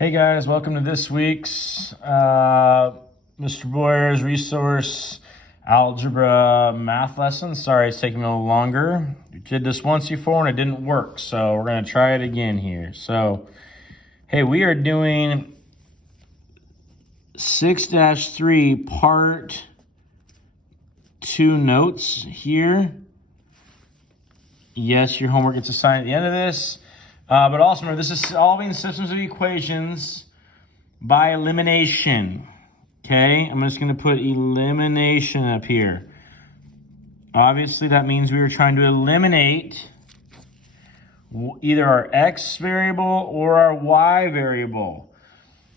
Hey guys, welcome to this week's Mr. Boyer's Resource Algebra math lesson. Sorry it's taking me a little longer. We did this once before and it didn't work, so we're going to try it again here. So, hey, we are doing 6-3 part 2 notes here. Yes, your homework gets assigned at the end of this. But also remember, this is solving systems of equations by elimination. Okay, I'm just going to put elimination up here. Obviously, that means we were trying to eliminate either our x variable or our y variable.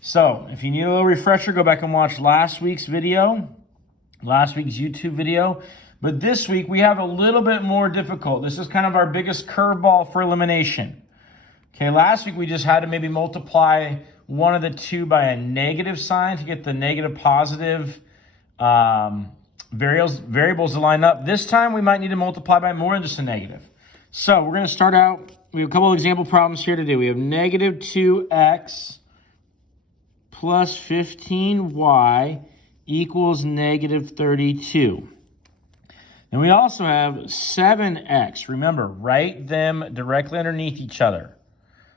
So, if you need a little refresher, go back and watch last week's video, last week's YouTube video. But this week, we have a little bit more difficult. This is kind of our biggest curveball for elimination. Okay, last week we just had to maybe multiply one of the two by a negative sign to get the negative positive variables to line up. This time we might need to multiply by more than just a negative. So we're going to start out, we have a couple of example problems here to do. We have negative 2x plus 15y equals negative 32. And we also have 7x. Remember, write them directly underneath each other.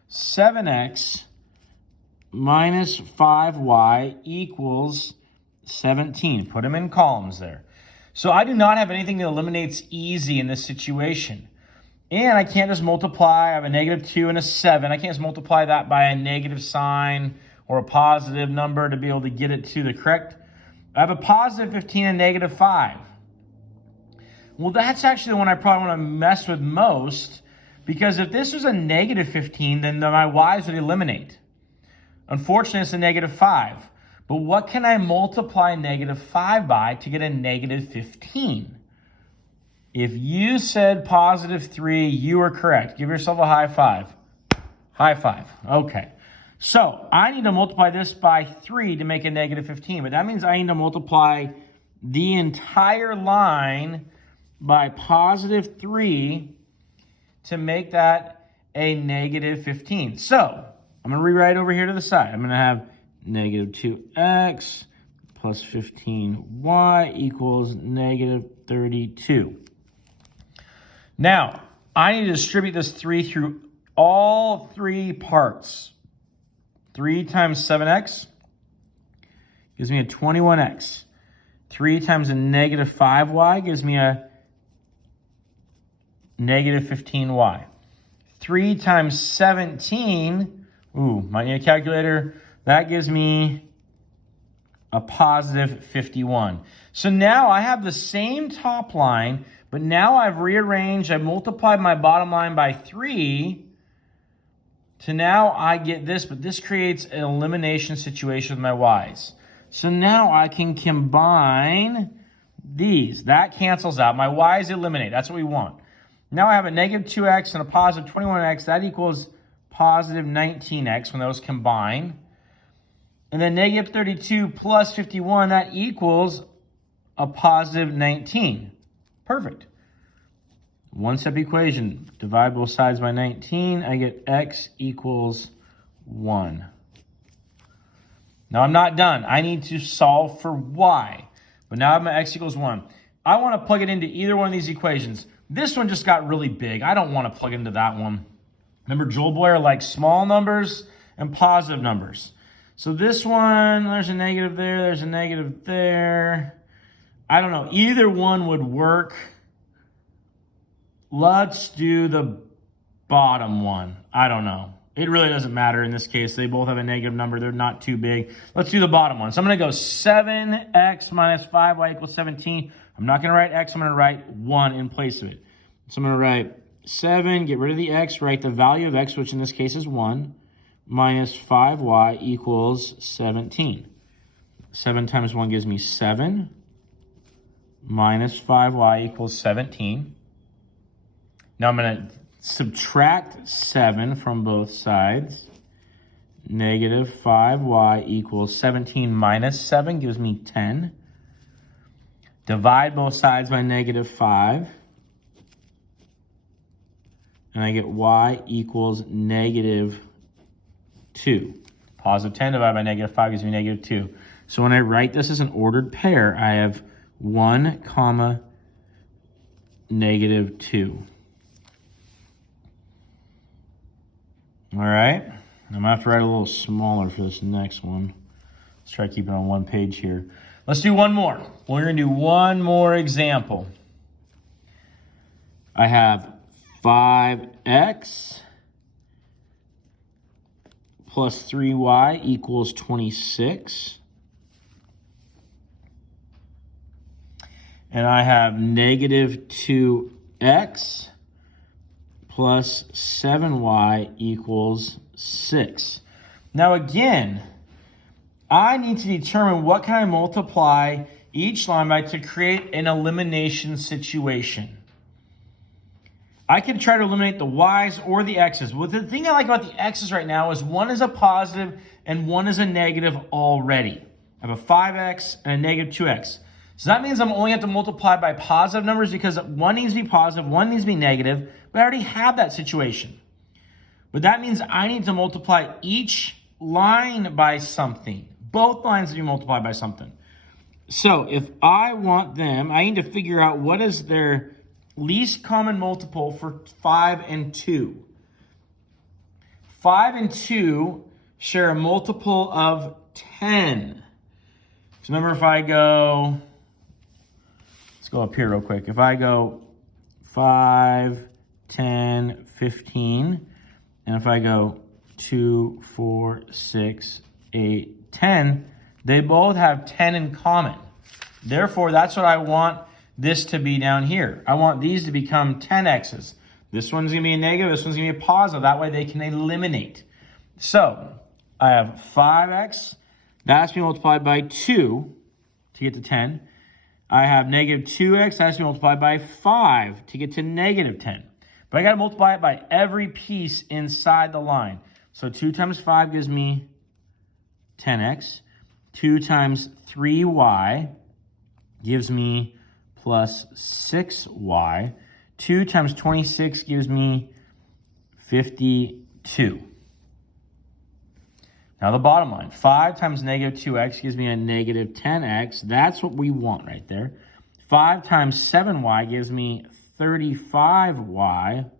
7x minus 5y equals 17. Put them in columns there. So I do not have anything that eliminates easy in this situation. And I can't just multiply. I have a negative 2 and a 7. I can't just multiply that by a negative sign or a positive number to be able to get it to the correct. I have a positive 15 and negative 5. Well, that's actually the one I probably want to mess with most. Because if this was a negative 15, then my y's would eliminate. Unfortunately, it's a negative 5. But what can I multiply negative 5 by to get a negative 15? If you said positive 3, you are correct. Give yourself a high five. High five. Okay. So I need to multiply this by 3 to make a negative 15. But that means I need to multiply the entire line by positive 3 to make that a negative 15. So I'm going to rewrite over here to the side. I'm going to have negative 2x plus 15y equals negative 32. Now, I need to distribute this 3 through all 3 parts. 3 times 7x gives me a 21x. 3 times a negative 5y gives me a negative 15y. 3 times 17, might need a calculator. That gives me a positive 51. So now I have the same top line, but now I've rearranged, I multiplied my bottom line by 3 to now I get this, but this creates an elimination situation with my y's. So now I can combine these. That cancels out. My y's eliminate. That's what we want. Now I have a negative 2x and a positive 21x. That equals positive 19x when those combine. And then negative 32 plus 51, that equals a positive 19. Perfect. One-step equation. Divide both sides by 19. I get x equals 1. Now I'm not done. I need to solve for y. But now I have my x equals 1. I want to plug it into either one of these equations. This one just got really big. I don't want to plug into that one. Remember, Joel Boyer likes small numbers and positive numbers. So this one, there's a negative there, there's a negative there. I don't know. Either one would work. Let's do the bottom one. I don't know. It really doesn't matter in this case. They both have a negative number. They're not too big. Let's do the bottom one. So I'm going to go 7x minus 5y equals 17. I'm not going to write x. I'm going to write 1 in place of it. So I'm going to write 7, get rid of the x, write the value of x, which in this case is 1, minus 5y equals 17. 7 times 1 gives me 7, minus 5y equals 17. Now I'm going to subtract 7 from both sides. Negative 5y equals 17 minus 7 gives me 10. Divide both sides by negative 5. And I get y equals negative 2. Positive 10 divided by negative 5 gives me negative 2. So when I write this as an ordered pair, I have 1 comma negative 2. All right. I'm going to have to write a little smaller for this next one. Let's try keeping it on one page here. Let's do one more. We're going to do one more example. I have 5x plus 3y equals 26. And I have negative 2x plus 7y equals 6. Now again, I need to determine what can I multiply each line by to create an elimination situation. I can try to eliminate the y's or the x's. Well, the thing I like about the x's right now is one is a positive and one is a negative already. I have a 5x and a negative 2x. So that means I'm only going to multiply by positive numbers because one needs to be positive, one needs to be negative, but I already have that situation. But that means I need to multiply each line by something. Both lines need to be multiplied by something. So if I want them, I need to figure out what is their least common multiple for 5 and 2. 5 and 2 share a multiple of 10. So remember if I go, let's go up here real quick. If I go 5, 10, 15, and if I go 2, 4, 6, 8, 10, they both have 10 in common. Therefore, that's what I want this to be down here. I want these to become 10x's. This one's going to be a negative. This one's going to be a positive. That way they can eliminate. So I have 5x. That has to be multiplied by 2 to get to 10. I have negative 2x. That has to be multiplied by 5 to get to negative 10. But I got to multiply it by every piece inside the line. So 2 times 5 gives me 10x. 2 times 3y gives me plus 6y. 2 times 26 gives me 52. Now the bottom line, 5 times negative 2x gives me a negative 10x. That's what we want right there. 5 times 7y gives me 35y.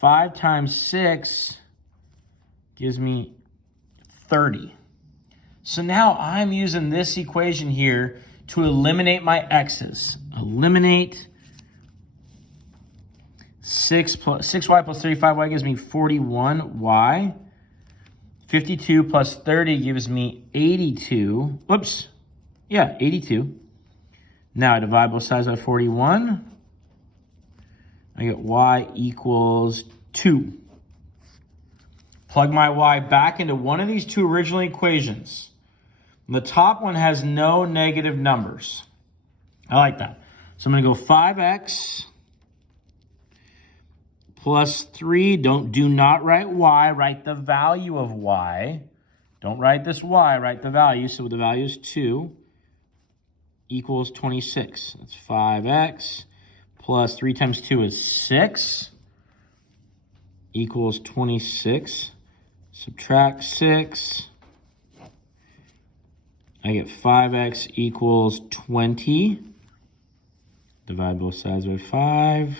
5 times 6 gives me 30. So now I'm using this equation here to eliminate my x's. Eliminate 6y plus 35y gives me 41y. 52 plus 30 gives me 82. Whoops. Yeah, 82. Now I divide both sides by 41. I get y equals 2. Plug my y back into one of these two original equations. The top one has no negative numbers. I like that. So I'm going to go 5x plus 3. Do not write y. Write the value of y. Don't write this y. Write the value. So the value is 2 equals 26. That's 5x plus 3 times 2 is 6 equals 26. Subtract 6. I get 5x equals 20. Divide both sides by 5.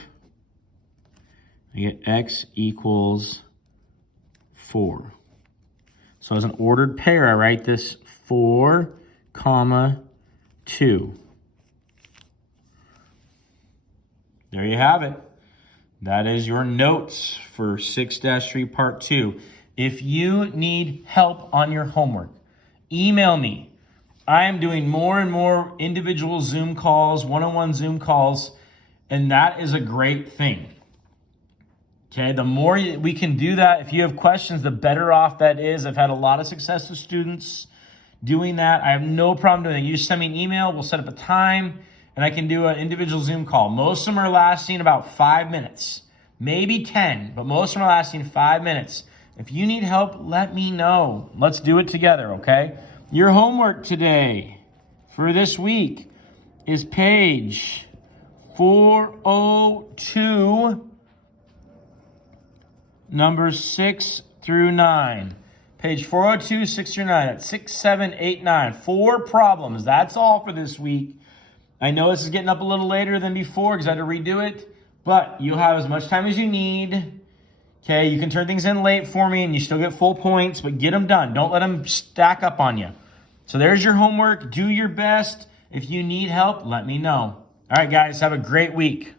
I get x equals 4. So as an ordered pair, I write this 4, comma 2. There you have it. That is your notes for 6-3 Part 2. If you need help on your homework, email me. I am doing more and more individual Zoom calls, one-on-one Zoom calls, and that is a great thing. Okay, the more we can do that, if you have questions, the better off that is. I've had a lot of success with students doing that. I have no problem doing it. You just send me an email, we'll set up a time, and I can do an individual Zoom call. Most of them are lasting about 5 minutes, maybe 10, but most of them are lasting 5 minutes. If you need help, let me know. Let's do it together, okay? Your homework today for this week is page 402, numbers 6 through 9. Page 402, 609. That's 6, 7, 8, 9. 4 problems. That's all for this week. I know this is getting up a little later than before because I had to redo it, but you'll have as much time as you need. Okay, you can turn things in late for me and you still get full points, but get them done. Don't let them stack up on you. So there's your homework. Do your best. If you need help, let me know. All right, guys, have a great week.